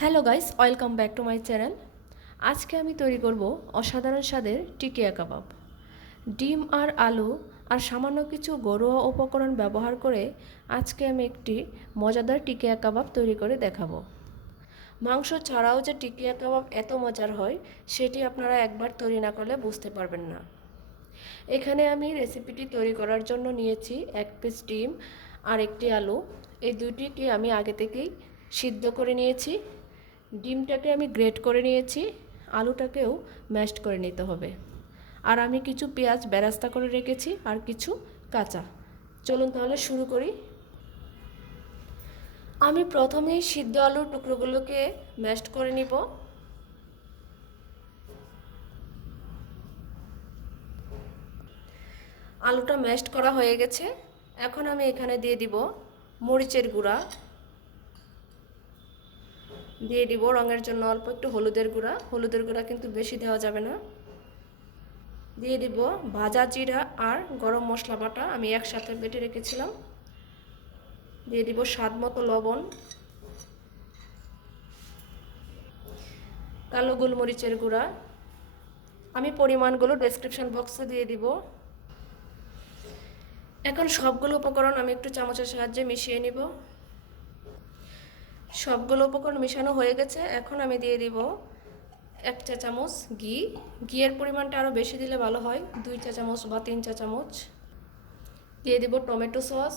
Hello guys, welcome back to my channel. আজকে আমি তৈরি করব অসাধারণ স্বাদের টিকিয়া কাবাব। ডিম আর আলু আর সামান্য কিছু ঘরোয়া উপকরণ ব্যবহার করে আজকে আমি একটি মজাদার টিকিয়া কাবাব তৈরি করে দেখাবো। মাংস ছাড়াও যে টিকিয়া কাবাব এত মজার হয় সেটি আপনারা একবার তৈরি না করলে বুঝতে পারবেন না। এখানে আমি রেসিপিটি তৈরি করার জন্য নিয়েছি 1 পিস ডিম আর একটি আলু। এই দুটিকে আমি আগে থেকেই সিদ্ধ করে নিয়েছি। ডিমটাকে আমি গ্রেট করে নিয়েছি, আলুটাকেও ম্যাশড করে নিতে হবে। আর আমি কিছু পেঁয়াজ বেরেস্তা করে রেখেছি আর কিছু কাঁচা। চলুন তাহলে শুরু করি। আমি প্রথমেই সিদ্ধ আলুর টুকরোগুলোকে ম্যাশড করে নিব। আলুটা ম্যাশড করা হয়ে গেছে। এখন আমি এখানে দিয়ে দিব মরিচের গুঁড়া, দিয়ে দিব রঙের জন্য অল্প একটু হলুদের গুঁড়া। হলুদের গুঁড়া কিন্তু বেশি দেওয়া যাবে না। দিয়ে দিব ভাজা জিরা আর গরম মশলা বাটা, আমি একসাথে বেটে রেখেছিলাম। দিয়ে দিব স্বাদ মতো লবণ, কালো গোলমরিচের গুঁড়া। আমি পরিমাণগুলো ডেসক্রিপশন বক্সে দিয়ে দিব। এখন সবগুলো উপকরণ আমি একটু চামচের সাহায্যে মিশিয়ে নিব। সবগুলো উপকরণ মেশানো হয়ে গেছে। এখন আমি দিয়ে দিব 1 চা চামচ ঘি। ঘিয়ের পরিমাণটা আরও বেশি দিলে ভালো হয়, 2 চা চামচ বা 3 চা চামচ। দিয়ে দিব টমেটো সস,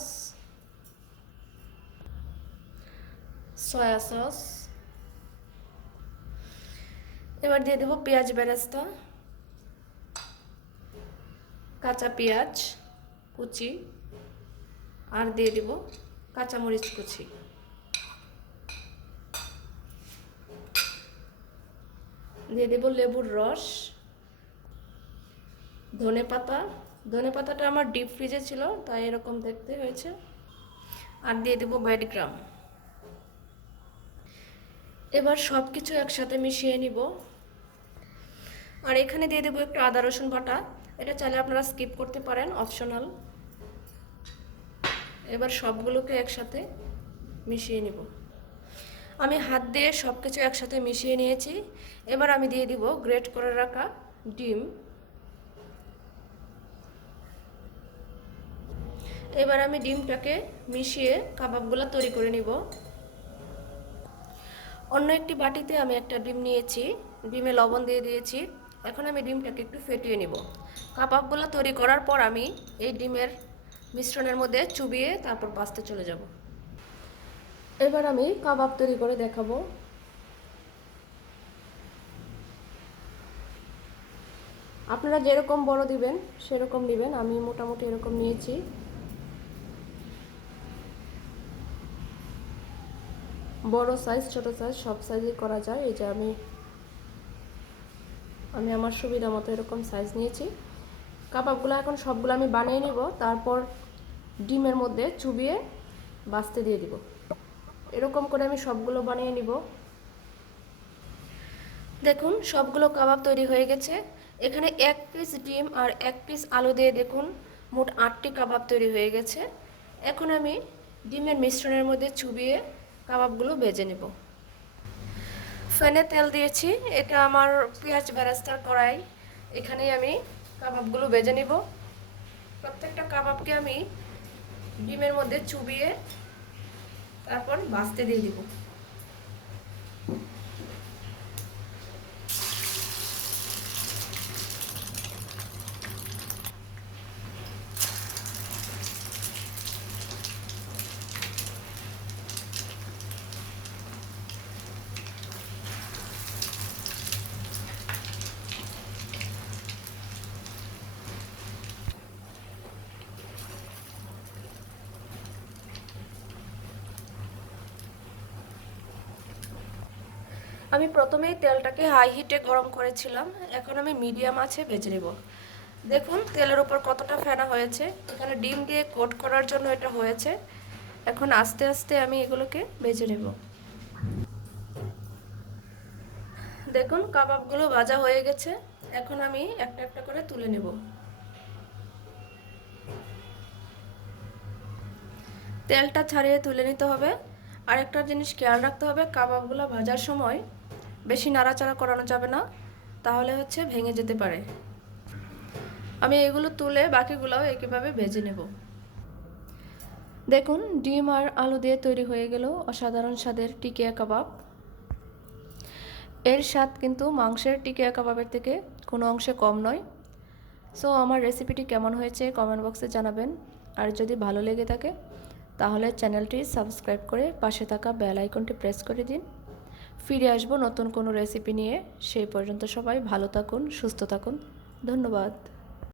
সয়া সস। এবার দিয়ে দেব পেঁয়াজ বেরেস্তা, কাঁচা পেঁয়াজ কুচি, আর দিয়ে দেব কাঁচামরিচ কুচি। দিয়ে দেব লেবুর রস, ধনে পাতা। ধনে পাতাটা আমার ডিপ ফ্রিজে ছিল তাই এরকম দেখতে হয়েছে। আর দিয়ে দেব ব্রেডক্রাম। এবার সব কিছু একসাথে মিশিয়ে নিব। আর এখানে দিয়ে দেব একটু আদা রসুন বাটা। এটা চাইলে আপনারা স্কিপ করতে পারেন, অপশনাল। এবার সবগুলোকে একসাথে মিশিয়ে নিব। আমি হাত দিয়ে সব কিছু একসাথে মিশিয়ে নিয়েছি। এবার আমি দিয়ে দিব গ্রেট করে রাখা ডিম। এবার আমি ডিমটাকে মিশিয়ে কাবাবগুলো তৈরি করে নিব। অন্য একটি বাটিতে আমি একটা ডিম নিয়েছি, ডিমে লবণ দিয়ে দিয়েছি। এখন আমি ডিমটাকে একটু ফেটিয়ে নিব। কাবাবগুলো তৈরি করার পর আমি এই ডিমের মিশ্রণের মধ্যে চুবিয়ে তারপর ভাজতে চলে যাব। এবার আমি কাবাব তৈরি করে দেখাবো। আপনারা যেরকম বড় দিবেন সেরকম নেবেন, আমি মোটামুটি এরকম নিয়েছি। বড় সাইজ ছোট সাইজ সব সাইজই করা যায়। এই যে আমি আমার সুবিধা মতো এরকম সাইজ নিয়েছি। কাবাবগুলো এখন সবগুলো আমি বানিয়ে নিব, তারপর ডিমের মধ্যে চুবিয়ে ভাজতে দিয়ে দিব। এরকম করে আমি সবগুলো বানিয়ে নিব। দেখুন সবগুলো কাবাব তৈরি হয়ে গেছে। এখানে 1 পিস ডিম আর 1 পিস আলু দিয়ে দেখুন মোট 8টি কাবাব তৈরি হয়ে গেছে। এখন আমি ডিমের মিশ্রণের মধ্যে চুবিয়ে কাবাবগুলো ভেজে নেব। ফ্যানে তেল দিয়েছি, এটা আমার পেঁয়াজ বেরেস্তার কড়াই। এখানেই আমি কাবাবগুলো ভেজে নিব। প্রত্যেকটা কাবাবকে আমি ডিমের মধ্যে চুবিয়ে তারপর ভাজতে দিয়ে দিব। আমি প্রথমেই তেলটাকে হাই হিটে গরম করেছিলাম, এখন আমি মিডিয়াম আঁচে ভেজে নেব। দেখুন তেলের উপর কতটা ফেনা হয়েছে, এখানে ডিম দিয়ে কোট করার জন্য এটা হয়েছে। এখন আস্তে আস্তে আমি এগুলোকে ভেজে নেব। দেখুন কাবাবগুলো ভাজা হয়ে গেছে। এখন আমি একটা একটা করে তুলে নেব। তেলটা ছাড়িয়ে তুলে নিতে হবে। আর একটা জিনিস খেয়াল রাখতে হবে, কাবাবগুলো ভাজার সময় বেশি নাড়াচাড়া করানো যাবে না, তাহলে হচ্ছে ভেঙে যেতে পারে। আমি এগুলো তুলে বাকিগুলোও একইভাবে ভেজে নেব। দেখুন, ডিম আর আলু দিয়ে তৈরি হয়ে গেল অসাধারণ স্বাদের টিকিয়া কাবাব। এর স্বাদ কিন্তু মাংসের টিকিয়া কাবাবের থেকে কোনো অংশে কম নয়। সো আমার রেসিপিটি কেমন হয়েছে কমেন্ট বক্সে জানাবেন। আর যদি ভালো লেগে থাকে তাহলে চ্যানেলটি সাবস্ক্রাইব করে পাশে থাকা বেল আইকনটি প্রেস করে দিন। ফিরে আসবো নতুন কোনো রেসিপি নিয়ে। সেই পর্যন্ত সবাই ভালো থাকুন, সুস্থ থাকুন। ধন্যবাদ।